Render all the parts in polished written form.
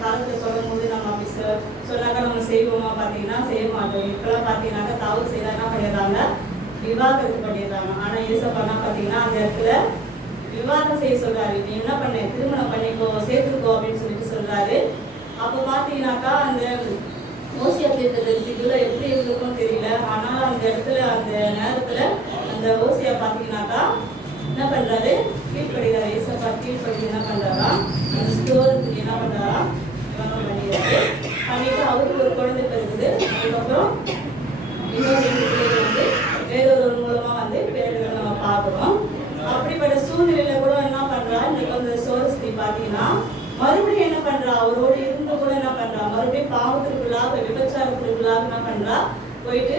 காலத்துல சொல்லும் போது நம்ம அப்படி சொன்னாக்கா நம்ம செய்வோமா பார்த்தீங்கன்னா செய்ய மாட்டோம். இப்பெல்லாம் பார்த்தீங்கன்னாக்கா தவறு செய்யலாம் என்ன பண்ணிடுறாங்க, விவாகரத்து பண்ணிடுறாங்க. ஆனா ஏசப்பானா பார்த்தீங்கன்னா அந்த இடத்துல விவாதம் செய்ய சொல்றாரு. நீ என்ன பண்ண, திருமணம் பண்ணிக்கோ, சேர்த்துக்கோ அப்படின்னு சொல்லிட்டு சொல்றாரு. அப்போ பார்த்தீங்கன்னாக்கா அந்த ஓசியா தீர்க்கதரிசிக்குள்ள எப்படி இருந்திருக்கும் தெரியல. ஆனால் அந்த இடத்துல அந்த நேரத்துல அந்த ஓசியா பார்த்தீங்கன்னாக்கா என்ன பண்றாரு, கீழ்படுகிறார். ஏசப்பா கீழ்படி என்ன பண்றாரா, அந்த ஸ்தோரத்துக்கு என்ன பண்றாரா, விவாகம் பண்ணிடுறாரு. பண்ணிட்டு அவருக்கு ஒரு குழந்தை பிறகுது. அதுக்கப்புறம் இன்னொரு 2 பிள்ளைகள் வந்து வேறொரு மூலமா வந்து பேர்கள் நம்ம பார்க்கிறோம். அப்படிப்பட்ட சூழ்நிலையில கூட என்ன பண்றா, இந்த சோரஸ்தி பார்த்தீங்கன்னா மறுபடியும் என்ன பண்றா, அவரோடு இருந்து கூட என்ன பண்றா, மறுபடியும் பாவத்திற்குள்ளாக விபச்சாரத்திற்குள்ளாக என்ன பண்றா, போயிட்டு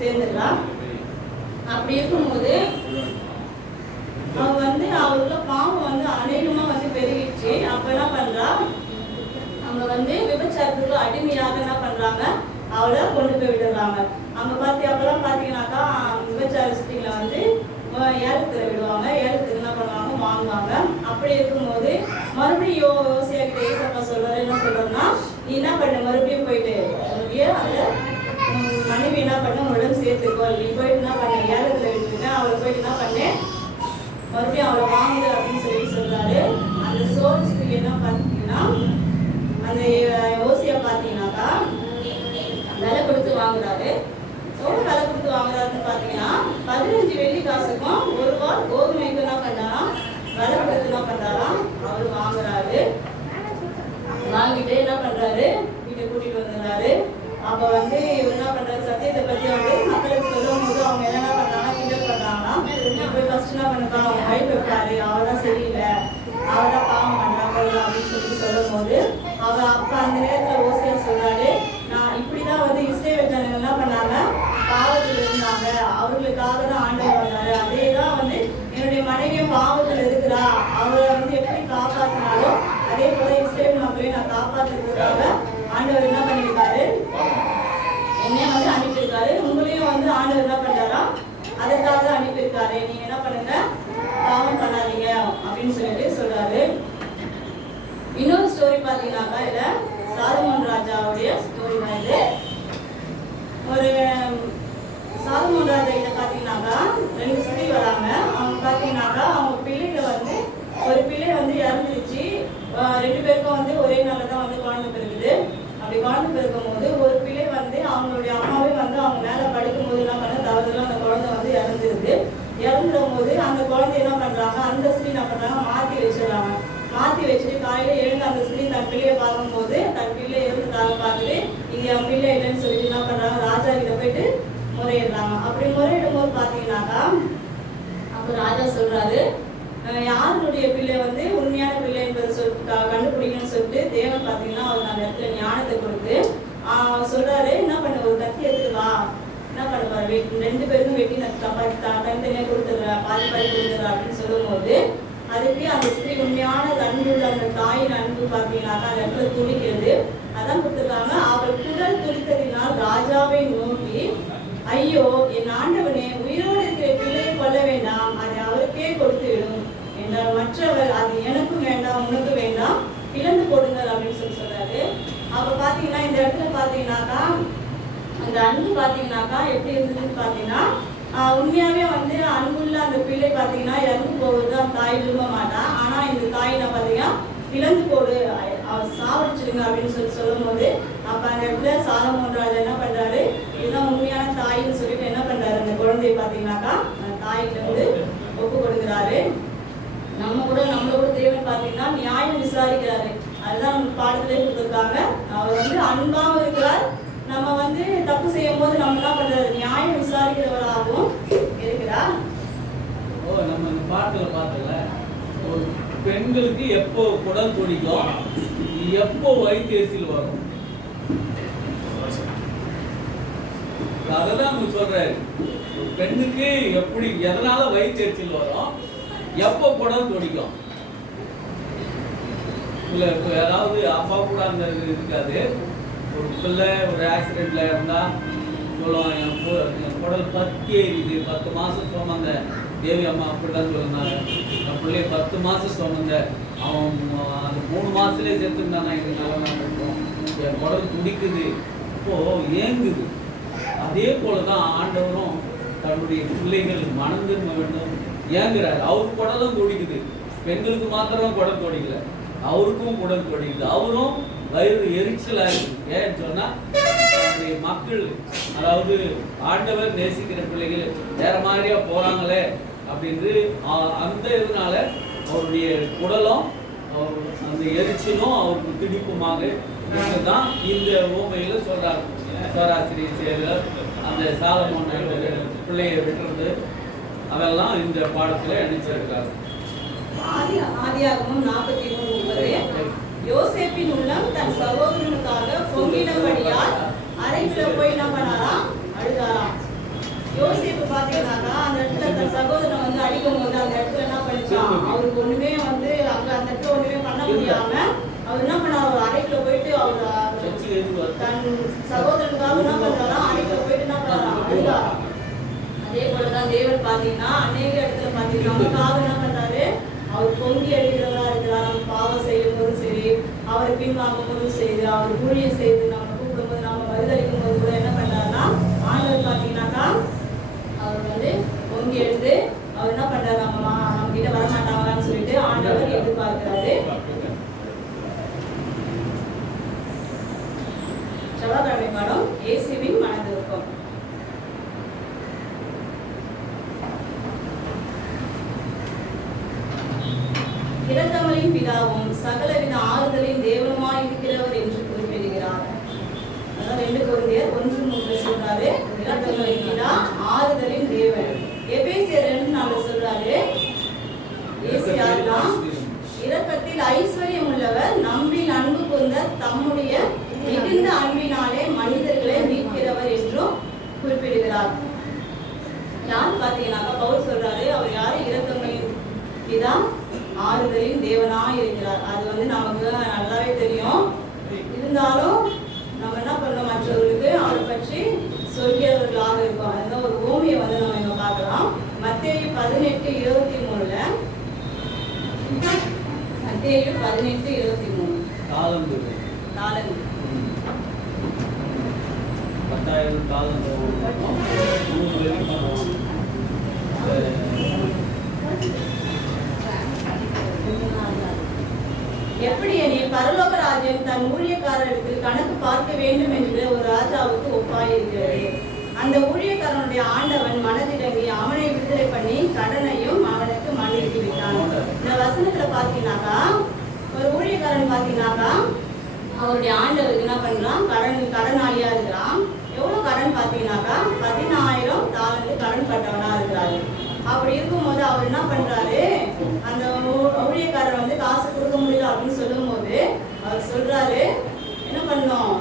சேர்ந்துடுறா. அப்படி இருக்கும்போது அவ வந்து அவருக்குள்ள பாவம் வந்து அநேகமா வந்து பெருகிடுச்சு. அப்ப என்ன பண்றா, அவங்க வந்து விபச்சாரத்துக்கு அடிமையாக என்ன பண்றாங்க, அவளை கொண்டு போய் விடுறாங்க. அங்க அப்பெல்லாம் பாத்தீங்கன்னாக்கா விபச்சாரஸ்திகளை வந்து ஏலத்துல விடுவாங்க. ஏலத்துக்கு என்ன பண்ணுவாங்க, வாங்குவாங்க. அப்படி இருக்கும்போது மறுபடியும் யோசியா கிட்ட ஏசப்பா சொல்றாரு, என்ன சொல்றோம்னா, நீ என்ன பண்ண, மறுபடியும் போயிட்டு அந்த மனைவி என்ன பண்ண, உடம்பு சேர்த்துக்கோ, நீ போயிட்டு என்ன பண்ண, ஏலத்துல விட்டுருங்க, அவளை போயிட்டு என்ன பண்ணேன் மறுபடியும் அவளை வாங்குது அப்படின்னு சொல்றாரு. அந்த சோர்ஸுக்கு என்ன பார்த்தீங்கன்னா, அந்த ஓசியா பார்த்தீங்கன்னாக்கா விலை கொடுத்து வாங்குறாரு. எவ்வளோ விலை கொடுத்து வாங்குறாருன்னு பார்த்தீங்கன்னா 15 வெள்ளி காசுக்கும் 1 வார் கோதுமைக்கு என்ன பண்ணாரா, விலை கொடுத்து என்ன பண்றாராம், அவர் வாங்குறாரு. வாங்கிட்டு என்ன பண்றாரு, வீட்டை கூட்டிட்டு வந்துடுறாரு. அப்ப வந்து இவர் என்ன பண்றாரு, சத்தியத்தை பத்தி வந்து மக்களுக்கு சொல்லும் போது அவங்க என்ன பண்றாங்க, கிண்டல் பண்றாங்கன்னா, போய் ஃபர்ஸ்ட் என்ன பண்ணுறா, அவங்க வைஃப் வைப்பாரு, அவதான் சரியில்லை, அவதான் பாவம் பண்றாங்க அப்படின்னு சொல்லும் போது அப்ப அந்த நேரத்துல ஓசியா சொல்றாரு, நான் இப்படிதான் வந்து இஸ்ரேல் ஜனங்கள் என்ன பண்ணாங்க, பாவத்தில் இருந்தாங்க, அவர்களுக்காக தான் ஆண்டவர் வந்தாரு. அதேதான் வந்து என்னுடைய மனைவியும் பாவத்தில் இருக்கிறா, அவரை வந்து எப்படி காப்பாற்றினாலோ அதே போல இஸ்ரேல் மக்களையும் நான் காப்பாற்றுறதுக்காக ஆண்டவர் என்ன பண்ணியிருக்காரு, என்னைய வந்து அனுப்பியிருக்காரு. உங்களையும் வந்து ஆண்டவர் என்ன பண்றாரா, அதற்காக அனுப்பியிருக்காரு. நீங்க என்ன பண்ணுங்க, பாவம் பண்ணாதீங்க அப்படின்னு சொல்லிட்டு சொல்றாரு. இன்னொரு ஸ்டோரி பார்த்தீங்கன்னாக்கா இதுல சாலமோன் ராஜாவுடைய ஸ்டோரி தான் இது. ஒரு சாலமோன் ராஜா கிட்ட பார்த்தீங்கன்னாக்கா 2 ஸ்திரீ வராங்க. அவங்க பார்த்தீங்கன்னாக்கா அவங்க பிள்ளைகளை வந்து ஒரு பிள்ளை வந்து இறந்துருச்சு. 2 பேருக்கும் வந்து ஒரே நாளில் தான் வந்து குழந்தை பிறகுது. அப்படி குழந்தை பிறக்கும் போது ஒரு பிள்ளை வந்து அவங்களுடைய அம்மாவே வந்து அவங்க மேலே படுக்கும் போது என்ன பண்ண தவறுதெல்லாம் அந்த குழந்தை வந்து இறந்துருது. இறந்துடும் போது அந்த குழந்தை என்ன பண்றாங்க, அந்த ஸ்திரீ என்ன பண்றாங்க, மாற்றி வச்சிடறாங்க. மாற்றி வச்சுட்டு காலையில எழுந்து அந்த ஸ்திரீ தன் பிள்ளையை பார்க்கும்போது தன் பிள்ளை இறந்துட்டாங்க பார்த்துட்டு இங்க என் பிள்ளை இல்லைன்னு சொல்லிட்டு என்ன பண்றாங்க, ராஜா கிட்ட போயிட்டு முறையிடுறாங்க. அப்படி முறையிடும் போது பார்த்தீங்கன்னாக்கா அப்போ ராஜா சொல்றாரு, யாருடைய பிள்ளை வந்து உண்மையான பிள்ளை என்பதை கண்டுபிடிக்கணும்னு சொல்லிட்டு தேவன் பார்த்தீங்கன்னா அவருக்கு அந்த இடத்துல ஞானத்தை கொடுத்து சொல்றாரு, என்ன பண்ண, ஒரு கத்தி எடுத்துட்டு வா, என்ன பண்ணுவாரு, 2 பேருக்கும் வெட்டி தனித்தனியாக கொடுத்துடுறா, பாதி கொடுத்துடுறா அப்படின்னு சொல்லும் போது அதுக்கு அந்த ஸ்திரீ உண்மையான அன்புள்ள அந்த தாயின் அன்பு பார்த்தீங்கன்னாக்கா அந்த இடத்துல துடிக்கிறது. அதான் கொடுத்துருக்காங்க, அவள் குரல் துடித்ததினால் ராஜாவை நோக்கி, ஐயோ என் ஆண்டவனே, உயிரோடு இருக்கிற பிள்ளையை கொல்ல வேண்டாம், அதை அவருக்கே கொடுத்து விடும் என்றால் மற்றவர் அது எனக்கும் வேண்டாம் உனக்கு வேண்டாம், இழந்து போடுங்கள் அப்படின்னு சொல்றாரு. அப்ப பாத்தீங்கன்னா இந்த இடத்துல பாத்தீங்கன்னாக்கா அந்த அன்பு பாத்தீங்கன்னாக்கா எப்படி இருந்ததுன்னு பாத்தீங்கன்னா உண்மையாவே வந்து அன்புள்ள அந்த பிள்ளை பாத்தீங்கன்னா இறந்து போகுது அந்த தாய் விரும்ப மாட்டான். ஆனா இந்த தாய் என்ன பாத்தீங்கன்னா இழந்து போடு, சாவடிச்சிடுங்க அப்படின்னு சொல்லும் போது அப்ப அந்த இடத்துல சாலமோன் ராஜா என்ன பண்றாரு, இதுதான் உண்மையான தாயின்னு சொல்லிட்டு என்ன பண்றாரு, அந்த குழந்தைய பாத்தீங்கன்னாக்கா அந்த தாய்கிட்ட வந்து ஒப்பு கொடுக்குறாரு. நம்மளோட தேவன் பாத்தீங்கன்னா நியாயம் விசாரிக்கிறாரு. அதுதான் பாடத்திலே கொடுத்துருக்காங்க. அவர் வந்து அன்பாகவும் இருக்கிறார். நம்ம வந்து தப்பு செய்யும் போது நம்ம என்ன பண்றாரு, நியாயம் விசாரிக்கிறவராகவும் இருக்கிறார். நம்ம இந்த பாட்டுல பார்த்தல, ஒரு பெண்களுக்கு எப்போ குடல் துடிக்கும், எப்போ வயிற்றெரிச்சல் வரும், அதெல்லாம் நம்ம சொல்றாரு. ஒரு பெண்ணுக்கு எப்படி எதனால வயிற்றெரிச்சல் வரும், எப்போ குடல் துடிக்கும். இல்லை இப்போ ஏதாவது அப்பா கூட அந்த இருக்காது, ஒரு பிள்ளை ஒரு ஆக்சிடென்ட்ல இருந்தா சொல்லுவாங்க, என் குடல் பத்தி எரியுது, 10 மாசம் சுமந்த தேவி அம்மா அப்படிதான் சொன்னாங்க. என் பிள்ளைய 10 மாதம் சொன்னங்க, அவன் அந்த 3 மாதத்துலேயே சேர்த்துருந்தானா எனக்கு நல்லா இருக்கும். என் குடல் துடிக்குது, இப்போது ஏங்குது. அதே போல தான் ஆண்டவரும் தன்னுடைய பிள்ளைகள் மனம் திரும்ப வேண்டும் ஏங்குறாரு. அவருக்கு குடலும் துடிக்குது. பெண்களுக்கு மாத்திரம் குடல் துடிக்கல, அவருக்கும் குடல் துடிக்குது. அவரும் வயிறு எரிச்சலாக இருக்குது. ஏன்னு சொன்னால் நம்முடைய மக்கள், அதாவது ஆண்டவர் நேசிக்கிற பிள்ளைகள் வேற மாதிரியா போகிறாங்களே அப்படின்ட்டு அந்த இதனால அவருடைய குடலும் அந்த எரிச்சலும் அவருக்கு திடிப்புமாக தான் இந்த ஓமையில் சொல்றாரு. சோராசிரியர் செயலர் அந்த சாலமோன் பிள்ளையை விட்டுறது அதெல்லாம் இந்த பாடத்தில் நினைச்சிருக்காரு. ஆதியாகமம் 43:30 யோசேப்பின் உள்ளம் தன் சகோதரனுக்காக பொங்கினபடியால் அறைக்குள்ள போய் என்ன பண்ணாராம், அழுதாராம். யோசேப்பு பாத்தீங்கன்னாக்கா அந்த இடத்துல தன் சகோதரன் வந்து அடிக்கும் போது அந்த இடத்துல என்ன பண்ணிச்சான், அவருக்கு ஒண்ணுமே வந்து அங்க அந்த இடத்துல ஒண்ணுமே பண்ண முடியாம அவர் என்ன பண்ணார், அவர் அறைக்குள்ள போயிட்டு அவர் தன் சகோதரனுக்காக என்ன பண்றாராம், அறைக்குள்ள போயிட்டு என்ன பண்ணாராம், அழுதாராம். அதே போலதான் தேவன் பாத்தீங்கன்னா அநேக இடத்துல பாத்தீங்கன்னா நமக்காக என்ன பண்றாரு, அவர் பொங்கி அடிக்கிறவரா இருக்கிறார். நம்ம பாவம் செய்யும் போதும் சரி, அவரை பின்வாங்கும் போதும் சரி, அவர் ஊழியம் செய்து நம்ம கூப்பிடும் போது நம்ம பதிலளிக்கும் போது கூட என்ன பண்றாருன்னா ஆண்டவர் பாத்தீங்கன்னாக்கா அவர் வந்து பொங்கி எழுந்து அவர் என்ன பண்றாரு, நம்ம கிட்ட வரமாட்டாங்களான்னு சொல்லிட்டு ஆண்டவர் எதிர்பார்க்கிறாரு. செவ்வாய்க்கிழமை பாடம் இயேசுவின் மனதிருப்பம். இரக்கங்களின் பிதாவும் சகலவித ஆறுதலின் தேவனுமாய் இருக்கிறவர் என்று குறிப்பிடுகிறார். அதாவது 2 கொரிந்தியர் 1:3 சொல்றாரு, இரக்கங்களின் பிதா ஆறுதலின் தேவன். எபேசியர் 2:4 சொல்றாரு, இயேசுதான் இரக்கத்தில் ஐஸ்வர்யம் உள்ளவர், நம்பில் அன்பு கொண்ட தம்முடைய மிகுந்த அன்பினாலே மனிதர்களை மீட்கிறவர் என்றும் குறிப்பிடுகிறார். யார் பாத்தீங்கன்னாக்கா பவுல் சொல்றாரு, அவர் யாரு, இரக்கங்களின் பிதா ஆறுதலின் தேவனாய் இருக்கிறார். அது வந்து நமக்கு நல்லாவே தெரியும். இருந்தாலும் நம்ம என்ன பண்ணோம், மற்றவர்களுக்கு அவரை பற்றி சொல்கிறவர்களாக இருக்கோம். அதுதான் ஒரு ஓமியை வந்து நம்ம இங்க பார்க்கலாம். மத்தேயு 18:23 மத்தேயு 18:23 தாளந்து 10,000 தாளந்து எப்படி எனில் பரலோக ராஜ்யம் தன் ஊழியக்காரருக்கு கணக்கு பார்க்க வேண்டும் என்று ஒரு ராஜாவுக்கு ஒப்பாயிருக்கிறது. அந்த ஊழியக்காரனுடைய ஆண்டவன் மனதிறங்கி அவனை விடுதலை பண்ணி கடனையும் அவனுக்கு மன்னித்து விட்டான். இந்த வசனத்துல பாத்தீங்கன்னாக்கா ஒரு ஊழியக்காரன் பாத்தீங்கன்னாக்கா அவருடைய ஆண்டவருக்கு என்ன பண்றான், கடனாளியா இருக்கிறான். எவ்வளவு கடன் பாத்தீங்கன்னாக்கா 10,000 தாளந்து கடன் பட்டவனா இருக்கிறாரு. அப்படி இருக்கும்போது அவர் என்ன பண்றாரு, அந்த ஊழியக்காரர் வந்து காசு கொடுக்க முடியல அப்படின்னு சொல்லும் போது அவர் சொல்றாரு, என்ன பண்ணோம்,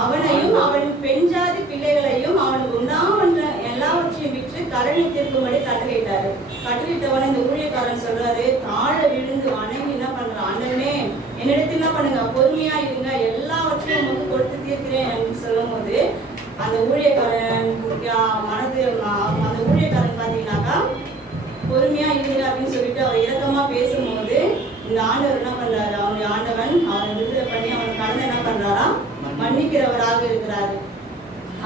அவனையும் அவன் பெண் ஜாதி பிள்ளைகளையும் அவனுக்கு உண்டான எல்லாவற்றையும் விற்று கடனை தீர்க்கும்படி கட்டளையிட்டாரு. கட்டளையிட்டவன இந்த ஊழியக்காரன் சொல்றாரு, தாழ விழுந்து வணங்கி என்ன பண்றான், ஆண்டவனே என்னிடத்தில் என்ன பண்ணுங்க, பொறுமையா இருங்க, எல்லாவற்றையும் உங்களுக்கு கொடுத்து தீர்க்கிறேன் அப்படின்னு சொல்லும் போது அந்த ஊழியக்காரன் மனது அந்த ஊழியக்காரன் பாத்தீங்கன்னாக்கா பொறுமையா இருங்க அப்படின்னு சொல்லிட்டு அவர் இரக்கமா பேசும்போது இந்த ஆண்டவர் என்ன பண்றாரு, அவனுடைய ஆண்டவன் அவரை விடுதலை பண்ணி அவன் கடனை என்ன பண்றாரா, மன்னிக்கிறவராக இருக்கிறாரு.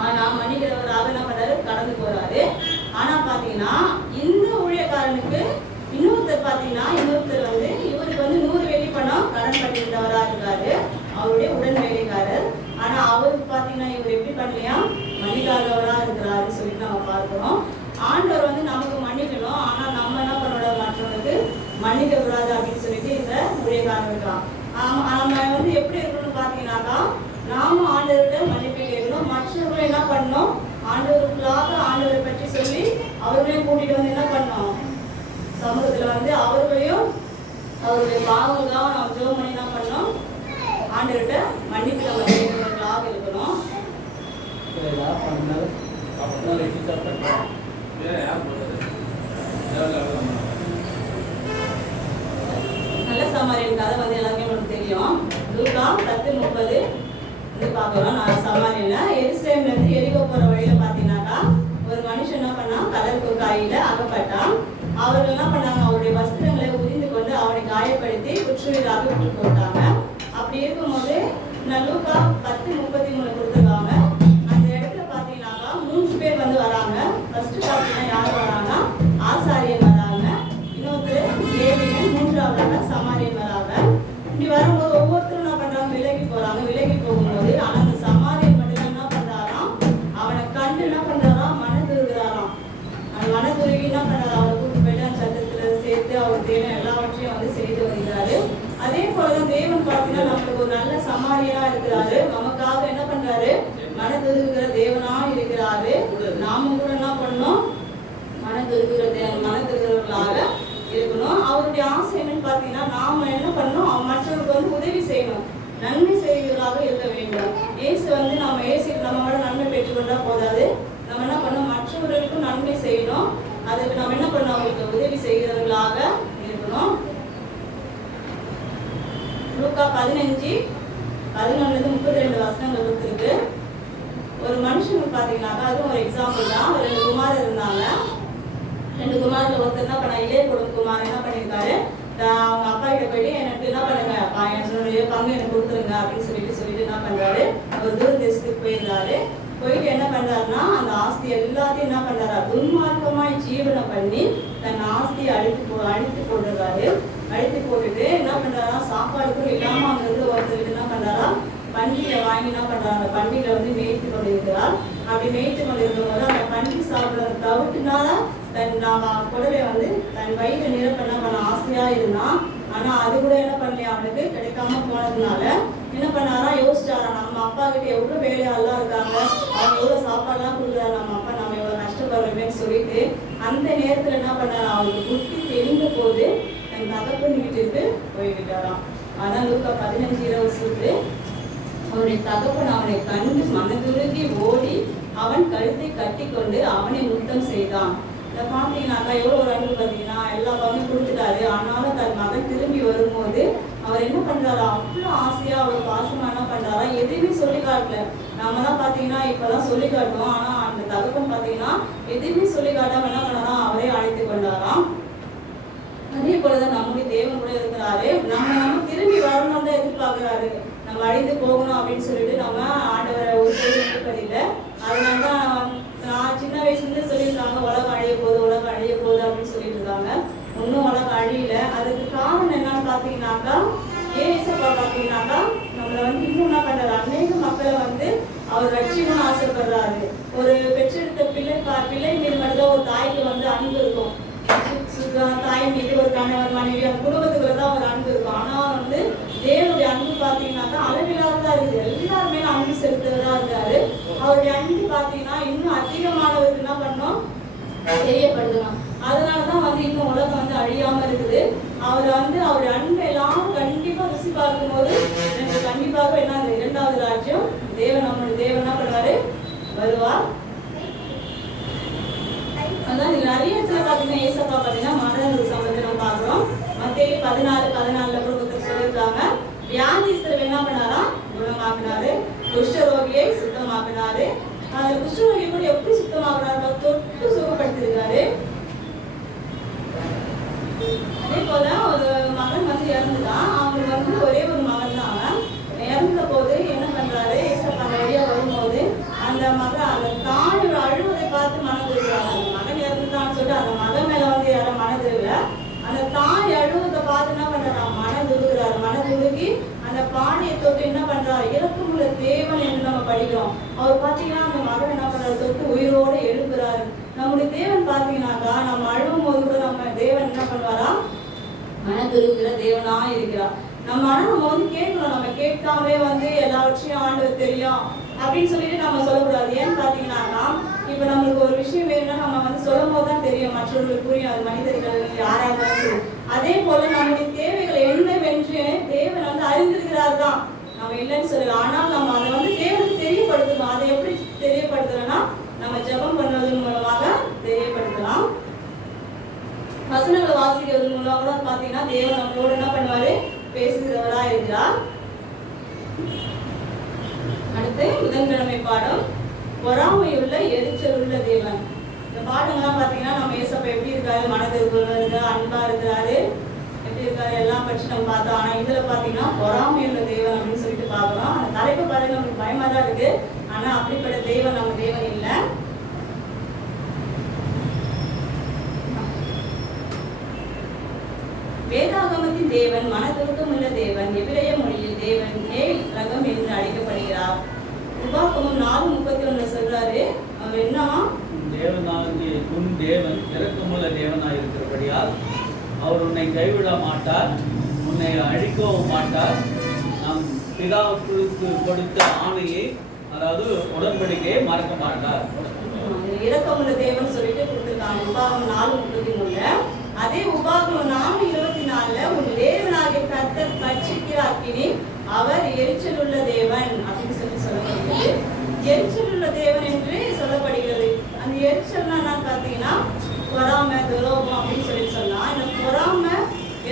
ஆனா மன்னிக்கிறவராக என்ன பண்றாரு, கடந்து போறாரு. ஆனா பாத்தீங்கன்னா இந்த ஊழியக்காரனுக்கு இன்னொருத்தர் பாத்தீங்கன்னா வந்து இவருக்கு வந்து 100 வெள்ளி பணம் கடன் பண்ணியிருந்தவரா இருக்காரு, அவருடைய உடன் வேலைக்காரர். ஆனா அவருக்கு பாத்தீங்கன்னா இவர் எப்படி பண்ணலையா, மன்னிக்காதவரா இருக்கிறாருன்னு சொல்லிட்டு நம்ம பார்க்கிறோம். ஆண்டவர் வந்து நமக்கு மன்னிக்கணும், ஆனா நம்ம என்ன பண்ணக்கூடாது, மற்றவங்களுக்கு மன்னிக்க கூடாது அப்படின்னு சொல்லிட்டு இந்த ஊழியக்காரன் இருக்கலாம். நம்ம வந்து எப்படி இருக்கணும்னு பாத்தீங்கன்னாக்கா நாமும் ஆண்டவர்கிட்ட மன்னிப்பு கேட்கணும். மற்றவர்களும் என்ன பண்ணணும், ஆண்டவருக்குள்ளாக ஆண்டவரை பற்றி சொல்லி அவர்களையும் கூட்டிட்டு வந்து என்ன பண்ணணும், சமூகத்துல வந்து அவர்களையும் அவருடைய பாவங்களுக்காக நம்ம ஜெபம் பண்ணி என்ன பண்ணணும், ஆண்டவர்கிட்ட மன்னிப்பு நம்ம கேட்கிறவர்களாக இருக்கணும். நல்ல சமாரியன் கதை வந்து எல்லாருமே நமக்கு தெரியும். லூக்கா 10:30 பார்க்கலாம். நான் சமாரியன்ல எருசலேம்ல இருந்து எரிகோ போற வழியில பாத்தீங்கன்னாக்கா ஒரு மனுஷன் மனுஷன் என்ன பண்ணா கடல் காயில அகப்பட்டான். அவர்கள் என்ன பண்ணாங்க, அவருடைய வஸ்திரங்களை உரிந்து கொண்டு அவனை காயப்படுத்தி குற்றவியலாக விட்டு போட்டாங்க. அப்படி இருக்கும்போது லூக்கா 10:33 கொடுத்துருக்காங்க. அந்த இடத்துல பாத்தீங்கன்னாக்கா 3 பேர் வந்து வராங்க. ஃபர்ஸ்ட் பாத்தீங்கன்னா யார் வராங்க, ஆசாரியன் வராங்க, இன்னொருத்தர் லேவியன், மூன்றாவதாக சமாரியன் வராங்க. இப்படி வரும்போது ஒவ்வொருத்தரும் என்ன பண்றாங்க, விலகி போறாங்க. விலகி போகும்போது ஆனா அந்த சமாரியன் மட்டும் என்ன பண்றாராம், அவனை கண்டு என்ன பண்றாராம், மனதுருகிறாராம். அந்த மனதுருகி என்ன பண்றாரு, அவரை கூட்டு போயிட்டு அந்த சத்திரத்துல சேர்த்து அவர் தேவை எல்லாவற்றையும் வந்து செய்து வருகிறாரு. அதே போலதான் தேவன் பார்த்தீங்கன்னா நம்மளுக்கு ஒரு நல்ல சமாரியனா இருக்கிறாரு. நமக்காக என்ன பண்றாரு, மனதுருகிற தேவனா இருக்கிறாரு. நாமும் கூட என்ன பண்ணணும், மனதுருகிறவர்களாக இருக்கணும். அவருடைய ஆசை என்னன்னு பார்த்தீங்கன்னா நாம என்ன பண்ணணும், மற்றவர்களுக்கு வந்து உதவி செய்யணும், நன்மை செய்கிறவர்களாக இருக்க வேண்டும். ஏசு வந்து நம்ம ஏசுக்கு நம்மளோட நன்மை பெற்றுக்கொண்டா போதாது, நம்ம என்ன பண்ணணும், மற்றவர்களுக்கும் நன்மை செய்யணும். அதுக்கு நம்ம என்ன பண்ணணும், அவங்களுக்கு உதவி செய்கிறவர்களாக இருக்கணும். லூக்கா 15:11-32 வசனங்கள் இருக்கு. ஒரு மனுஷனுக்கு பாத்தீங்கன்னாக்கா அதுவும் ஒரு எக்ஸாம்பிள் தான். 2 குமாரர் இருந்தாங்க. 2 குமாரில் ஒருத்தர் என்ன பண்ண, இளைய குமார் என்ன பண்ணியிருக்காரு, அவங்க அப்பா கிட்ட போயிட்டு எனக்கு என்ன பண்ணுங்க, என்னுடைய பங்கு எனக்கு கொடுத்துருங்க அப்படின்னு சொல்லிட்டு என்ன பண்றாரு, ஒரு தூர தேசத்துக்கு போயிருந்தாரு. போயிட்டு என்ன பண்றாருன்னா அந்த ஆஸ்தி எல்லாத்தையும் என்ன பண்றாரு, துன்மார்க்கமாய் ஜீவனை பண்ணி தன் ஆஸ்தியை அழித்து போடுறாரு. அழித்து போட்டுட்டு என்ன பண்றாரா, சாப்பாடுக்கும் இல்லாம அங்க இருந்து ஒருத்தருக்கு என்ன பண்றாரா, பண்டிகை வாங்கி என்ன பண்றாங்க, பண்டிகை வந்து மேய்த்து கொண்டிருக்கிறார். அப்படி மேய்த்து கொண்டிருக்கும் போது அந்த பண்டிகை சாப்பிடுறத தவிர்த்துனால தன் குடலை வந்து தன் வயிறு நிரப்ப என்ன பண்ண ஆசையா இருந்தான். ஆனா அது கூட என்ன பண்ணல, அவனுக்கு கிடைக்காம போனதுனால என்ன பண்ணாரா, யோசிச்சாரா, நம்ம அப்பா கிட்ட எவ்வளவு வேலையாளா இருக்காங்க, அவங்க எவ்வளவு சாப்பாடுலாம் கொடுக்குறாரு, நம்ம அப்பா நம்ம எவ்வளவு கஷ்டப்படுறோமேன்னு சொல்லிட்டு அந்த நேரத்துல என்ன பண்ணாரா, அவருக்கு புத்தி தெரிந்த போது தன் தகப்பன் வீட்டுக்கு போய்விட்டாராம். அதான் லூக்கா 15:20 சொல்லுது, அவருடைய தகப்பன் அவனை கண்டு மனதுருகி ஓடி அவன் கழுத்தை கட்டி கொண்டு அவனை முத்தம் செய்தான். இதை பார்த்தீங்கன்னாக்கா எவ்வளோ ஒரு அன்பு பார்த்தீங்கன்னா, எல்லா பங்கும் கொடுத்துட்டாரு. ஆனாலும் தன் மகன் திரும்பி வரும்போது அவர் என்ன பண்றாரா, அவ்வளோ ஆசையா அவர் பாசமா என்ன பண்றாரா, எதுவுமே சொல்லி காட்டல. நம்ம தான் பார்த்தீங்கன்னா இப்பதான் சொல்லி காட்டுவோம். ஆனா அந்த தகப்பன் பார்த்தீங்கன்னா எதுவுமே சொல்லி காட்டாம என்ன பண்ணாரா, அவரே அழைத்து கொண்டாராம். அதே போலதான் நம்முடைய தேவன் கூட இருக்கிறாரு. நம்ம திரும்பி வரணும் தான் எதிர்பார்க்கிறாரு. நம்ம அழிந்து போகணும் அப்படின்னு சொல்லிட்டு நம்ம ஆண்டவரை ஒரு இருப்பதில்லை. அதனாலதான் நான் சின்ன வயசுல இருந்து சொல்லியிருக்காங்க, உலகம் அழிய போகுது அப்படின்னு சொல்லிட்டு இருக்காங்க. ஒன்றும் உலகம் அழியல. அதுக்கு காரணம் என்னன்னு பார்த்தீங்கன்னாக்கா, ஏசப்பா பார்த்தீங்கன்னாக்கா நம்மளை வந்து இன்னும் என்ன பண்றாரு, அநேக மக்களை வந்து அவர் ரட்சிக்கணும்னு ஆசைப்படுறாரு. ஒரு பெற்றெடுத்த பிள்ளை மீது மட்டும்தான் ஒரு தாய்க்கு வந்து அன்பு இருக்கும். தாய் மீது ஒரு கணவன் மனைவி அந்த குடும்பத்துக்குள்ளதான் ஒரு அன்பு இருக்கும். ஆனா வந்து தேவனுடைய அன்பு பார்த்தீங்கன்னாக்கா அளவில்லாததா இருக்குது. எல்லாருமே அன்பு செலுத்துறதா இருக்காரு. அவருடைய அன்பு பார்த்தீங்கன்னா இன்னும் அதிகமானவருக்கு என்ன பண்ணணும், தெரியப்படுத்தணும். அதனாலதான் வந்து இன்னும் உலகம் வந்து அழியாம இருக்குது. அவர் வந்து அவருடைய அன்பை எல்லாரும் கண்டிப்பா ருசி பார்க்கும் போது எனக்கு கண்டிப்பாக என்ன, அந்த 2வது ராஜ்யம் நம்மளுடைய தேவன் என்ன பண்ணுவாரு, வருவார். அதான் நிறைய இடத்துல பாத்தீங்கன்னா ஏசப்பா பாத்தீங்கன்னா மரண சம்பந்தத்தை நம்ம பாக்குறோம். மத்தேயு 14:14 கூட சொல்லியிருக்காங்க, வியாதிஸ்தர் என்ன பண்ணாரா, குணமாக்கினாரு, குஷ்டரோகியை சுத்தமாக்கினாரு. குஷ்டரோகி கூட எப்படி சுத்தமாக்குறாரு, தொட்டு சுகப்படுத்திருக்காரு. அதே போல ஒரு மகன் வந்து இறந்துதான். அவங்களுக்கு வந்து ஒரே ஒரு மகன் தான். இறந்த போது என்ன பண்றாரு, ஏசப்பா வழியா வரும்போது அந்த மகன் அந்த தாய் அழுவதை பார்த்து மனதிருக்கிறாங்க. அந்த மகன் இறந்துதான்னு சொல்லிட்டு அந்த மகன் மேல வந்து யாரும் மனதிருக்கல. அந்த தாய் அழுவதை பார்த்து என்ன பண்றாரு, மனதுருகிறாரு. மனதுருகி அந்த பானையை தொட்டு என்ன பண்றாரு, இறக்கமுள்ள தேவன் என்று நம்ம படிக்கிறோம். அவர் பாத்தீங்கன்னா அந்த மகன் என்ன பண்றாரு, தொட்டு உயிரோடு எழுப்புறாரு. நம்முடைய தேவன் பாத்தீங்கன்னாக்கா நம்ம அழுவும் போது கூட நம்ம தேவன் என்ன பண்ணுவாரா, மனதுருகிற தேவனா இருக்கிறார். நம்ம வந்து கேட்கணும். நம்ம கேட்காமலே வந்து எல்லாவற்றையும் ஆண்டவர் தெரியும் அப்படின்னு சொல்லிட்டு நம்ம சொல்லக்கூடாது. ஏன்னு பாத்தீங்கன்னாக்கா இப்ப நம்மளுக்கு ஒரு விஷயம் வேணும்னா நம்ம வந்து சொல்லும் போதுதான் தெரியும், மற்றவர்களுக்கு புரியும். அது மனிதர்கள் யாராக சரி. அதே போல நம்முடைய தேவைகள் என்னவென்று தேவன் வந்து அறிந்திருக்கிறார் தான். நம்ம இல்லைன்னு சொல்லல. ஆனால் நம்ம அதை வந்து தேவனுக்கு தெரியப்படுத்தணும். அதை எப்படி தெரியப்படுத்தணும்னா நம்ம ஜெபம் பண்றதன் மூலமாக தெரியப்படுத்தலாம். வசனங்களை வாசிக்கிறது மூலமா கூட பாத்தீங்கன்னா தேவன் நம்மளோட என்ன பண்ணுவாரு, பேசுகிறவரா இருக்கிறார். அடுத்து புதன்கிழமை பாடம், பொறாமையுள்ள எரிச்சலுள்ள தேவன். இந்த பாடங்கள்லாம் பார்த்தீங்கன்னா நம்ம ஏசப்பா எப்படி இருக்காரு, மனதிற்கு அன்பா இருக்கிறாரு, எப்படி இருக்காரு எல்லாம் பற்றி நம்ம பார்த்தோம். ஆனா இதுல பாத்தீங்கன்னா பொறாமை உள்ள தெய்வம் அப்படின்னு சொல்லிட்டு பார்க்கிறோம். அந்த தலைப்பு பாருங்க நமக்கு பயமா தான் இருக்கு. ஆனா அப்படிப்பட்ட தெய்வம் நம்ம தேவன் இல்லை. வேதாகமத்தின் தேவன் மனதுருக்கமுள்ள தேவன், எபிரேய மொழியில் தேவன் மேல் ரகம் என்று அழைக்கப்படுகிறார். உபாகமம் 4:31 சொல்றாரு, அவர் என்னவா, தேவனாகிய உன் தேவன் இரக்கமுள்ள தேவனாய் இருக்கிறபடியால் அவர் உன்னை கைவிட மாட்டார், உன்னை அழிக்கவும் மாட்டார். நம் பிதாவுக்கு கொடுத்த ஆணையை, அதாவது உடன்படிக்கையை மறக்க மாட்டார். இரக்கமுள்ள தேவன் சொல்லிட்டு கொடுத்துருக்காங்க உபாகமம் 4:33. அதே உபாகமம் 4:24 உன் தேவனாகிய கர்த்தர் பட்சிக்கிற அக்கினி, அவர் எரிச்சல் உள்ள தேவன் அப்படின்னு சொல்லப்படுகிறது. எரிச்சல் உள்ள தேவன் என்று சொல்லப்படுகிறது. அந்த எரிச்சல்னா என்னன்னு பார்த்தீங்கன்னா பொறாமை, துரோகம் அப்படின்னு சொல்லலாம். இந்த பொறாமை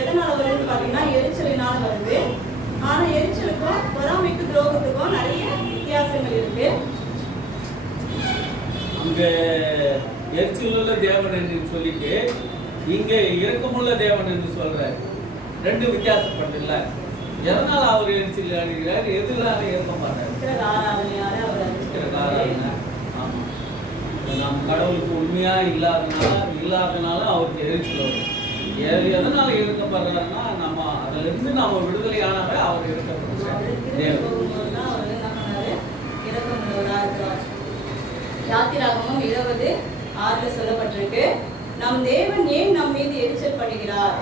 எதனால வருதுன்னு பார்த்தீங்கன்னா எரிச்சலினால வருது. ஆனா எரிச்சலுக்கும் பொறாமைக்கும் துரோகத்துக்கும் நிறைய வித்தியாசங்கள் இருக்கு. அங்க எரிச்சலுள்ள தேவன் என்று சொல்லிட்டு இங்க இரக்கமுள்ள தேவன் என்று சொல்ற ரெண்டு வித்தியாசப்படல. எதனால அவர் எரிச்சல் அடைகிறார், எதிராக இருக்க மாட்டார். ஆமா, நம் கடவுளுக்கு உண்மையா இல்லாதனால அவருக்கு எரிச்சல் வரும். எதனால இருக்கப்படுறாருன்னா நம்ம அதுல இருந்து நாம விடுதலையானவரை அவர் இருக்கப்படுறாரு தேவன். யாத்திராகமம் 20:6 சொல்லப்பட்டிருக்கு, நம் தேவன் ஏன் நம் மீது எரிச்சல் படுகிறார்.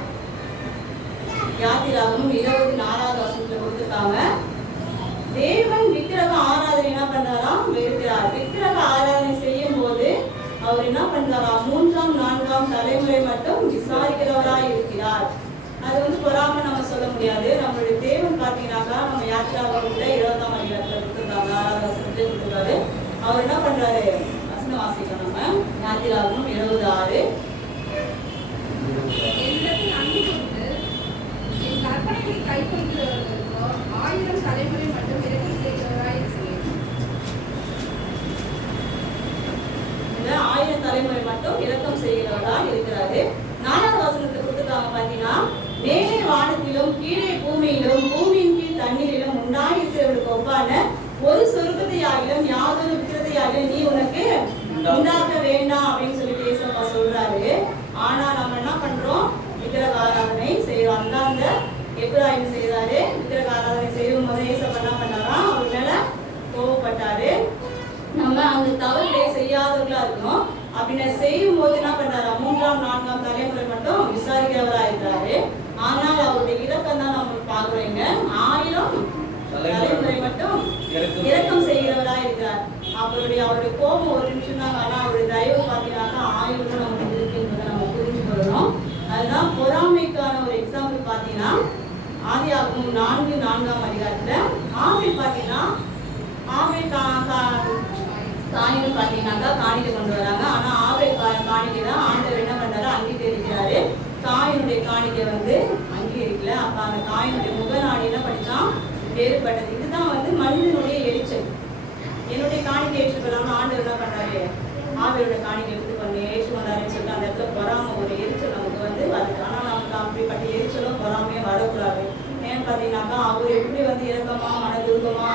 யாத்திராகமம் 20:4 கொடுத்துருக்காங்க. தேவன் விக்கிரக ஆராதனை என்ன பண்றாராம், வெறுக்கிறார். விக்கிரக ஆராதனை செய்யும் போது அவர் என்ன பண்றாராம், 3ஆம் 4ஆம் தலைமுறை மட்டும் விசாரிக்கிறவராய் இருக்கிறார். அது பொறாம நம்ம சொல்ல முடியாது. நம்மளுடைய தேவன் பார்த்தீங்கன்னாக்கா நம்ம யாத்திராகமத்துல 20ஆம் அதிகாரத்துல கொடுத்துருக்காங்க, 6ஆவது வசனத்துல கொடுத்துருக்காரு. அவர் என்ன பண்றாரு, வசனம் வாசிக்கலாம். நம்ம யாத்திராகமம் 20:6. ஆயிரம் தலைமுறை மட்டும் இரக்கம் செய்கிறவராய் இருக்கிறேன். 1000 தலைமுறை மட்டும் இரக்கம் செய்கிறவரா இருக்கிறாரு. 4ஆவது வசனத்தை கொடுத்துருக்காங்க பார்த்தீங்கன்னா, மேலே வானத்திலும் கீழே பூமியிலும் பூமியின் கீழ் தண்ணீரிலும் உண்டாயிருக்கிறவர்களுக்கு ஒப்பான ஒரு சொர்க்கத்தையாகிலும் யாதொரு விக்கிரத்தையாகிலும் நீ உனக்கு உண்டாக்க வேண்டாம் அப்படின்னு சொல்லி ஏசப்பா சொல்றாரு. ஆனா நம்ம என்ன பண்றோம், விக்கிரக ஆராதனை செய்யறோம். அந்த எப்ராஹிம் செய்தாரு. விக்கிரக ஆராதனை செய்யும் போது ஏசப்பா என்ன பண்ணாராம், அவர் மேல கோவப்பட்டாரு. நம்ம அந்த தவறுகளை செய்யாதவர்களா இருக்கணும். அப்படின்னு செய்யும் போது என்ன பண்றாரு, 3ஆம் 4ஆம் தலைமுறை மட்டும் விசாரிக்கிறவரா இருக்கிறாரு. ஆனால் அவருடைய இலக்கம் தான் நம்ம பாக்குறீங்க, 1000 தலைமுறை மட்டும் இரக்கம் செய்கிறவரா இருக்கிறார். அவருடைய கோபம் ஒரு நிமிஷம் தான், ஆனா அவருடைய தயவு பார்த்தீங்கன்னாக்கா 1000 நமக்கு இருக்கு என்பதை நம்ம புரிஞ்சு கொள்ளணும். அதுதான் பொறாமைக்கான ஒரு எக்ஸாம்பிள். பார்த்தீங்கன்னா ஆதியாகமம் 4:4ஆம் அதிகாரத்துல ஆபேல் பார்த்தீங்கன்னா காணிக்கை பார்த்தீங்கன்னாக்கா காணிக்கை கொண்டு வராங்க. ஆனா ஆபேல் காணிக்கை தான் ஆண்டவர் என்ன பண்றாரு, அங்கீகரிக்கிறாரு. காயினுடைய காணிக்கை அங்கீகரிக்கல. அப்ப அந்த காயினுடைய முகநாடி என்ன படிச்சான், வேறுபட்டது. இதுதான் மனிதனுடைய எரிச்சல். என்னுடைய காணிக்கை ஏற்றுக்கொள்ளாம ஆண்டவர் என்ன பண்றாரு, ஆபேலுடைய காணிக்கை ஏற்றுக்கொண்டாருன்னு சொல்லிட்டு அந்த இடத்துல பொறாம ஒரு எரிச்சல் நமக்கு வருது. ஆனா நமக்கு அப்படிப்பட்ட எரிச்சலும் பொறாமையும் வரக்கூடாது. ஏன்னு பார்த்தீங்கன்னாக்கா அவர் எப்படி இரக்கமா மனதுருக்கமா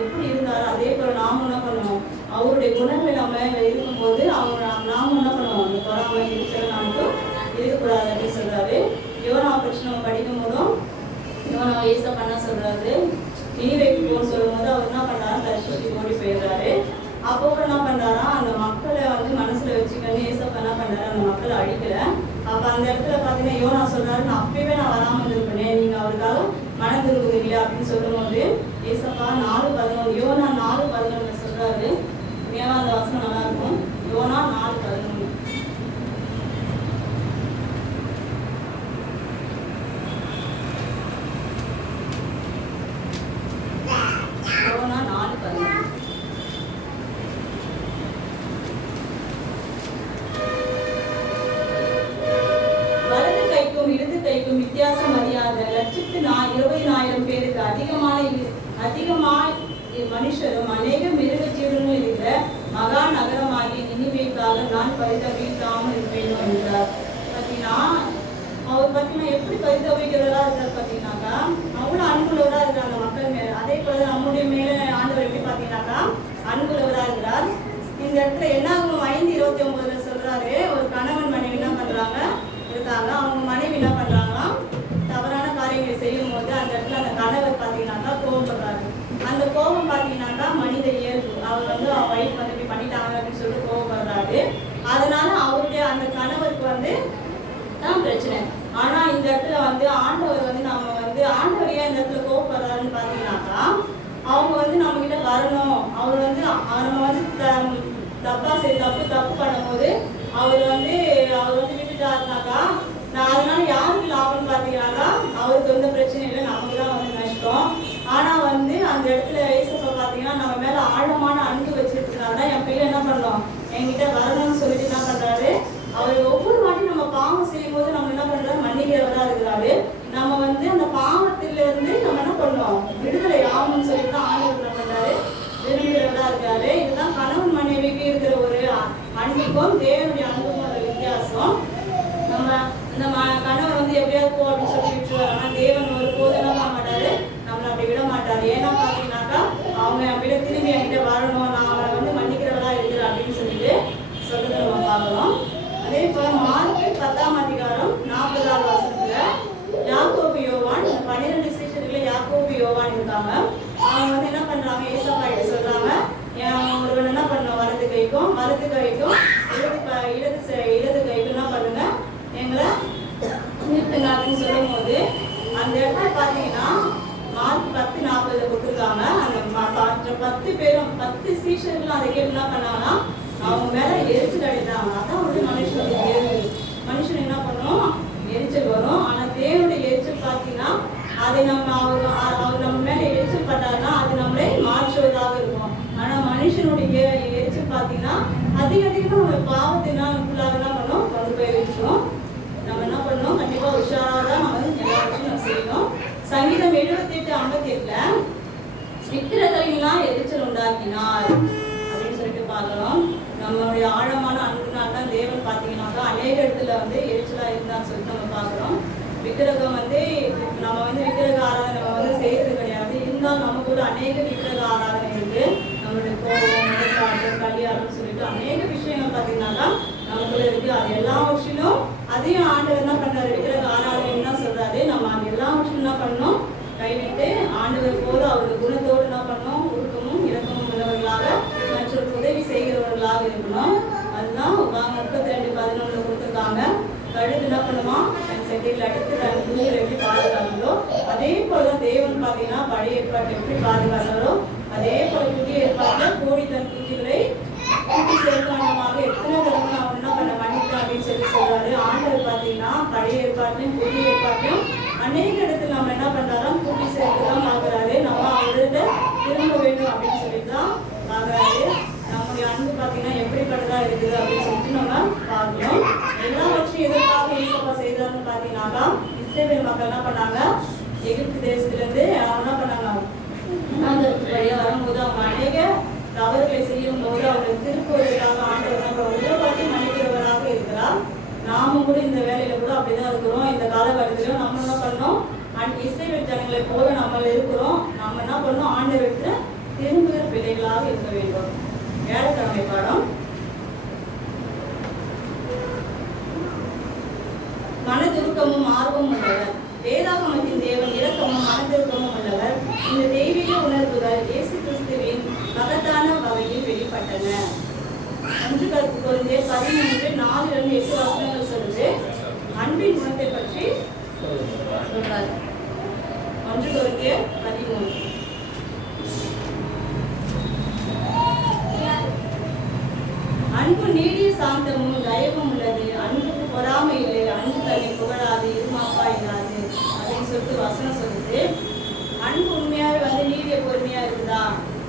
எப்படி இருந்தாரு, அதே போல நாமும் என்ன பண்ணுவோம், அவருடைய குணங்கள் நம்ம இருக்கும்போது நாமும் என்ன பண்ணுவோம், அந்த பொறாமை எரிச்சல் நமக்கு இருக்கக்கூடாது அப்படின்னு சொல்றாரு. யோனா பற்றி நம்ம படிக்கும் போதும் யோனா ஏசப்பா என்ன சொல்றாரு, நினிவேக்கு போன்னு சொல்லும் போது அவர் என்ன பண்றாரு, தர்ஷீஷுக்கு ஓடி போயிடுறாரு. அப்போ என்ன பண்றாரா, அந்த மக்களை மனசுல வச்சுக்கணும். ஏசப்பா என்ன பண்றாரு, அந்த மக்களை அழிக்கல. அப்ப அந்த இடத்துல பாத்தீங்கன்னா யோனா சொல்றாரு, நான் அப்பவே நான் வராம இருப்பேன், நீங்க அவருக்காக மனம் திரும்புகிறீங்களே அப்படின்னு சொல்லும் போது ஏசப்பா 4:11 யோனா 4:11 சொல்றாரு. உண்மையாவா அந்த வசனம் நல்லா இருக்கும். யோனா 4:11 வித்தியாசம் அறியாத 1,20,000 பேருக்கு அதிகமாய் மனுஷரும் அநேக மிருக ஜீவன்களும் இருக்கிற மகா நகரமாகி நினிவேக்காக நான் பரிதவிக்காமல் இருப்பேனோ என்றார். பார்த்தீங்கன்னா அவர் பார்த்தீங்கன்னா எப்படி பரிதவிக்கிறவரா இருக்கார் பார்த்தீங்கன்னாக்கா, அவ்வளோ அன்புள்ளவரா இருக்கிறார் அந்த மக்கள் மேல. அதே போல நம்முடைய மேல ஆண்டவர் எப்படி பார்த்தீங்கன்னாக்கா அன்புள்ளவரா இருக்கிறார். இந்த இடத்துல என்னாகும் 5:29 சொல்றாரு, ஒரு கணவன் மனைவி என்ன பண்றாங்க இருக்காங்க. அவங்க மனைவி என்ன பண்றாங்களாம், தவறான காரியங்களை செய்யும் போது அந்த இடத்துல அந்த கணவர் பார்த்தீங்கன்னாக்கா கோபப்படுறாரு. அந்த கோபம் பார்த்தீங்கன்னாக்கா மனித இயல்பு. அவர் வந்து அவர் வைஃப் வந்து இப்படி பண்ணிட்டாங்க அப்படின்னு சொல்லிட்டு கோபப்படுறாரு. அதனால அவருடைய அந்த கணவருக்கு வந்து தான் பிரச்சனை. ஆனா இந்த இடத்துல வந்து ஆண்டவர் வந்து நம்ம வந்து ஆண்டவர் ஏன் இந்த இடத்துல கோபப்படுறாருன்னு பார்த்தீங்கன்னாக்கா, அவங்க வந்து நம்ம கிட்ட வரணும். அவர் வந்து நம்ம வந்து தப்பு பண்ணும்போது அவர் வந்து விட்டுட்டாருனாக்கா, நான் அதனால யாருக்கு லாபம்னு பார்த்தீங்கன்னாக்கா அவருக்கு வந்து பிரச்சனை இல்லை, நமக்கு தான் வந்து நஷ்டம். ஆனா வந்து அந்த இடத்துல ஏசப்பா பார்த்தீங்கன்னா நம்ம மேல ஆழமான அன்பு வச்சிருக்கிறதுனால தான் என் பிள்ளை என்ன பண்ணோம் என்கிட்ட வரணும்னு சொல்லிட்டு என்ன பண்றாரு, அவர் ஒவ்வொரு வாட்டி நம்ம பாவம் செய்யும் போது நம்ம என்ன பண்றாரு, மன்னிக்கிறவரா இருக்கிறாரு. நம்ம வந்து அந்த பாவத்திலிருந்து நம்ம என்ன பண்ணோம், விடுதலை ஆகணும்னு சொல்லிட்டு தான் ஆண்டவர் என்ன பண்றாரு, விரும்புகிறவரா இருக்காரு. இதுதான் கணவன் மனைவிக்கு இருக்கிற ஒரு அன்புக்கும் தேவனுடைய அன்புக்கும் ஒரு வித்தியாசம். நம்ம இந்த கணவன் வந்து எப்படியாவது போ அப்படின்னு சொல்லி விட்டுருவாரு. ஆனா தேவன் ஒரு போதும் என்ன பண்ண மாட்டாரு, நம்மளை அப்படி விட மாட்டாரு. ஏன்னா பாத்தீங்கன்னாக்கா அவங்க அப்படியே திரும்பி என்கிட்ட வரணும், நான் அவனை வந்து மன்னிக்கிறவரா இருக்கிறேன் அப்படின்னு சொல்லிட்டு சொல்றதை நம்ம பார்க்கிறோம். அதே போல மார்க்கு 10ஆம் அதிகாரம் 40ஆவது வசனத்துல யாக்கோபு யோவான், 12 சீஷர்கள்ல யாக்கோபு யோவான் இருக்காங்க. அவங்க வந்து என்ன பண்றாங்க, ஏசப்பா கிட்ட சொல்றாங்க, ஒருவன் என்ன பண்ணணும், வலது கைக்கும் இடது கைக்கும் என்ன பண்ணுங்க, எங்களை நிறுத்துங்க அப்படின்னு சொல்லும் போது அந்த இடத்துல பாத்தீங்கன்னா மார்க் 10:40 கொடுத்துருக்காங்க. அந்த 10 பேரும் 10 சீஷர்களும் அதை கேட்டு என்ன பண்ணாங்கன்னா அவங்க மேல எரிச்சல் அடைந்தாங்க. அதான் வந்து மனுஷனுடைய இயல்பு. மனுஷன் என்ன பண்ணும், எரிச்சல் வரும். ஆனா தேவனுடைய எரிச்சல் பார்த்தீங்கன்னா அதை நம்ம அவர் நம்ம மேல எரிச்சல் பட்டாருன்னா அது நம்மளை மாற்றுவதாக இருக்கும். ஆனா மனுஷனுடைய எரிச்சல் பார்த்தீங்கன்னா அதிகமா நம்ம பாவத்தினால் ஃபுல்லாக என்ன பண்ணோம், கொண்டு போய் வச்சிடும். நம்ம என்ன பண்ணணும், கண்டிப்பா உஷாராக தான் நம்ம வந்து எல்லா விஷயம் நம்ம செய்யணும். சங்கீதம் 78:58 விக்கிரகங்களெல்லாம் எரிச்சல் உண்டாக்கினார் அப்படின்னு சொல்லிட்டு பார்க்கிறோம். நம்மளுடைய ஆழமான அன்புனால தான் தேவன் பார்த்தீங்கன்னாக்கா அநேக இடத்துல வந்து எரிச்சலா இருந்தான்னு சொல்லிட்டு நம்ம பார்க்கிறோம். விக்கிரகம் வந்து நம்ம வந்து விக்கிரக ஆராதனை நம்ம வந்து செய்யறது கிடையாது. இருந்தாலும் நம்ம கூட அநேக விக்கிரக ஆராதனை இருக்கு. நம்மளுடைய கோபம், மனப்பாட்டு, கல்யாணம் சொல்லிட்டு அநேக விஷயங்கள் பார்த்தீங்கன்னாக்கா நமக்குள்ள இருக்கு. அது எல்லாவற்றிலும் அதையும் ஆண்டவர் என்ன பண்றாரு, விக்கிரக ஆராதனை என்ன சொல்றாரு, நம்ம அந்த எல்லாவற்றிலும் என்ன பண்ணணும், கைவிட்டு ஆண்டவர் போது அவருடைய குணத்தோடு என்ன பண்ணணும், உருக்கமும் இரக்கமும் உள்ளவர்களாக மற்றொரு உதவி செய்கிறவர்களாக இருக்கணும். அதுதான் 32:11 கொடுத்துருக்காங்க. கழுது என்ன பண்ணுமா, தன் செட்டையில் அடித்து தன் குஞ்சுகளை எப்படி பாதுகாக்கிறோ அதே போல தேவன் பார்த்தீங்கன்னா பழைய ஏற்பாட்டை எப்படி பாதுகாத்தாரோ அதே போல புதிய ஏற்பாட்டில் கோழி தன் குஞ்சுகளை கூட்டி சேர்க்காண்டமாக எத்தனை தடவை அவர் என்ன பண்ண மன்னித்தான் அப்படின்னு சொல்லி சொல்றாரு. ஆண்டவர் பார்த்தீங்கன்னா பழைய ஏற்பாட்டிலையும் புதிய ஏற்பாட்டிலும் அநேக இடத்துல நம்ம என்ன பண்றாலும் கூட்டி சேர்த்து தான் பார்க்குறாரு. நம்ம அவர்கிட்ட திரும்ப வேண்டும் அப்படின்னு சொல்லிட்டு தான் பார்க்குறாரு. நம்முடைய அன்பு பார்த்தீங்கன்னா எப்படிப்பட்டதா இருக்குது அப்படின்னு சொல்லிட்டு நம்ம பார்க்கணும். எல்லாவற்றையும் எதிர்பார்க்க ஏசப்பா செய்தார்னு பார்த்தீங்கன்னாக்கா இஸ்ரேல் மக்கள் என்ன பண்ணாங்க, எகிப்து தேசத்திலிருந்து அவங்க என்ன பண்ணாங்க, அந்த வழியா வரும்போது அவங்க அநேக தவறுகளை செய்யும் போது அவங்க திருப்புவதற்காக ஆண்டவர் நம்ம உதவாட்டி மன்னிக்கிறவராக இருக்கிறார். நாமும் கூட இந்த வேலையில கூட அப்படிதான் இருக்கிறோம். இந்த காலகட்டத்திலும் நம்ம என்ன பண்ணோம், இஸ்ரேல் ஜனங்களை போல நம்ம இருக்கிறோம். நம்ம என்ன பண்ணோம், ஆண்டவருக்கு திரும்புகிற பிள்ளைகளாக இருக்க வேண்டும். வேலைக்கிழமை பாடம் மனதுருக்கமும் ஆர்வமும் உள்ளவர். வேதாகமத்தின் தேவன் இரக்கமும் மனதுருக்கமும் உள்ளவர். இந்த தெய்வீக உணர்வுகள் இயேசு கிறிஸ்துவின் மகத்தான வகையில் வெளிப்பட்டன. 1 கொரிந்தியர் 13:4-8 வசனங்கள் சொல்லுது அன்பின் குணத்தை பற்றி சொல்றாரு. 1 கொரிந்தியர் 13. அன்பு நீடிய சாந்தமும் தயவும் உள்ளது. அன்புக்கு பொறாமை இல்லை. அன்பு தன்னை புகழாது, இருமாப்பா இல்லாது அப்படின்னு சொல்லிட்டு வசனம் சொல்லுது. அன்பு உண்மையாவே வந்து நீடிய பொறுமையா இருக்குதா,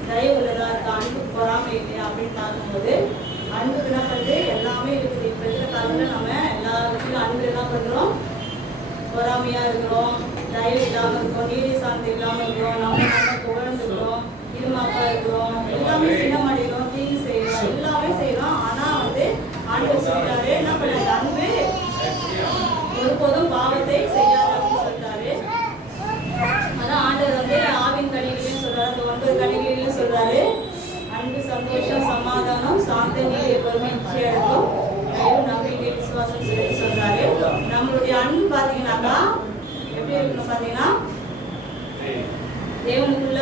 தயவு உள்ளதா இருக்கா, அன்புக்கு பொறாமை இல்லையா அப்படின்னு பார்க்கும்போது அன்புக்கு என்ன பண்ணுது, எல்லாமே இருக்குது. இப்ப இருக்கிற காலத்துல நம்ம எல்லா விஷயம் அன்பு என்ன பண்றோம், பொறாமையா இருக்கிறோம், தயவு இல்லாம இருக்கோம், நீடிய சாந்தம் இல்லாம இருக்கிறோம். நம்ம 6வது கனிகளில் சொல்றாரு, அன்பு, சந்தோஷம், சமாதானம், சாந்தம், நீடிய பொறுமை, இச்சையடக்கம், தயவு, நம்பிக்கை, விசுவாசம் சொல்றாரு. நம்மளுடைய அன்பு பாத்தீங்கன்னாக்கா எப்படி இருக்கணும் பாத்தீங்கன்னா, தேவனுக்குள்ள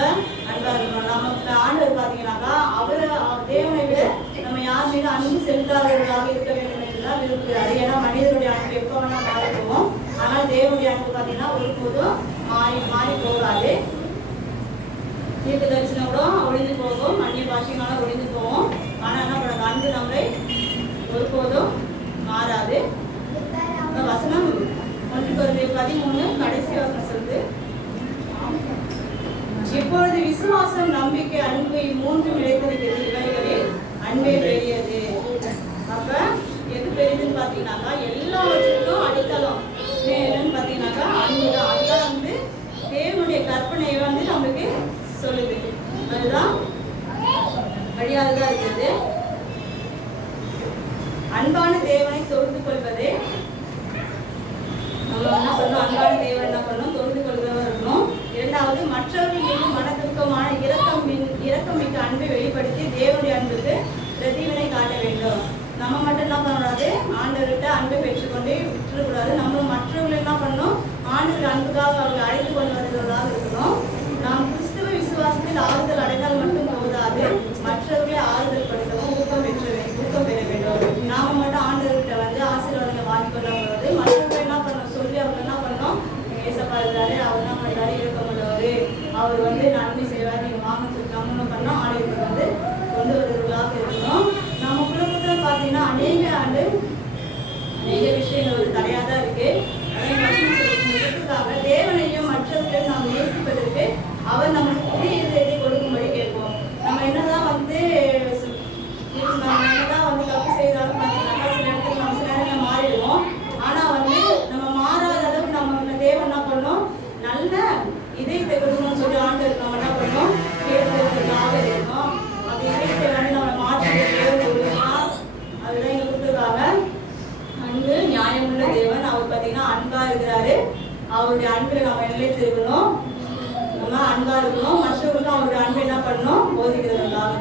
அன்பா இருக்கணும். நமக்கு ஆண்டவர் பாத்தீங்கன்னாக்கா தேவனை விட நம்ம யார் மீது அன்பு செலுத்தாதவர்களாக இருக்க வேண்டும் என்றுதான் விரும்புகிறாரு. ஏன்னா மனிதனுடைய அன்பு எப்போ வேணா மாறிடுவோம், ஆனால் தேவனுடைய அன்பு பாத்தீங்கன்னா ஒருபோதும் மாறி போகாது. தீர்க்க தரிசனம் கூட ஒழிந்து போகும், அந்நிய பாஷைகளால ஒழிந்து போகும், ஆனா என்ன பண்ண அன்பு நம்மளை ஒருபோதும் மாறாது. இந்த வசனம் 1 Corinthians 13 கடைசி வசனம் சொல்லுது, இப்பொழுது விசுவாசம், நம்பிக்கை, அன்பு இம்மூன்றும் நிலைத்திருக்கிறது, இவைகளில் அன்பே பெரியது. அப்ப எது பெரியதுன்னு பாத்தீங்கன்னாக்கா எல்லாவற்றுக்கும் அடித்தளம் என்னன்னு பாத்தீங்கன்னாக்கா அன்புதான். அதுதான் வந்து தேவனுடைய கற்பனையை வந்து நமக்கு சொல்லுது. அதுதான் வழியாகதான் இருக்குது. அன்பான தேவனை தொழுது கொள்வதே நம்ம என்ன பண்ணணும், அன்பான தேவன் என்ன பண்ணணும், தொழுது கொள்வதாக இருக்கணும். இரண்டாவது, மற்றவர்கள் மீது மனதுக்கமான இரக்கமிக்க அன்பை வெளிப்படுத்தி தேவனுடைய அன்புக்கு பிரதிவினை காட்ட வேண்டும். நம்ம மட்டும் என்ன பண்ணக்கூடாது, ஆண்டவர்கிட்ட அன்பை பெற்றுக்கொண்டே விட்டுறக்கூடாது. நம்ம மற்றவர்கள் என்ன பண்ணணும், ஆண்டவர் அன்புக்காக அவர்கள் அழைத்து கொண்டு வருவதாக இருக்கணும். நாம் கிறிஸ்துவ விசுவாசத்தில் ஆறுதல் அடைந்தால் மட்டும் போதாது, மற்றவர்களை ஆறுதல் படுத்தவும் ஊக்கம் பெற வேண்டும். நாம மட்டும் ஆண்டவர்கிட்ட வந்து ஆசீர்வாதங்களை வாங்கி கொள்ள கூடாது. மற்றவர்கள் என்ன பண்ணணும், சொல்லி அவங்க என்ன பண்ணணும், ஏசப்பா இருக்கிறாரு, அவர் என்ன பண்றாரு, இருக்கமுள்ளவரு, அவர் வந்து நன்மை செய்வார், நீங்க வாங்க சொல்லி நம்ம பண்ணோம் ஆலயத்துக்கு வந்து கொண்டு வருவதாக இருக்கணும். நம்ம குடும்பத்துல பாத்தீங்கன்னா அநேக விஷயங்கள் ஒரு தடையா தான் இருக்கு. தேவனையும் மற்றவர்களையும் நாம் நேசிப்பதற்கு அவர் நமக்கு புதிய இதயத்தை கொடுக்கும்படி கேட்போம். நம்ம என்னதான் வந்து தப்பு செய்தாலும் பார்த்தீங்கன்னா சில இடத்துல நம்ம சில நேரம் மாறிடுவோம். ஆனா வந்து நம்ம மாறாத அளவுக்கு நம்ம தேவன் என்ன பண்ணணும், நல்ல இதயத்தை கொடுக்கணும்னு சொல்லி ஆண்டவர் நம்ம என்ன பண்ணணும், கேட்கறதுக்காக இருக்கணும். அந்த இதயத்தை வந்து நம்ம மாற்றி அதுதான் எங்க கொடுத்ததுக்காக அன்பு, நியாயமுள்ள தேவன். அவர் பார்த்தீங்கன்னா அன்பா இருக்கிறாரு. அவருடைய அன்பை நம்ம நிலைத்து இருக்கணும், நம்ம அன்பா இருக்கணும். மற்றவர்களுக்கும் அவருடைய அன்பை என்ன பண்ணணும், போதிக்கிறதுக்காக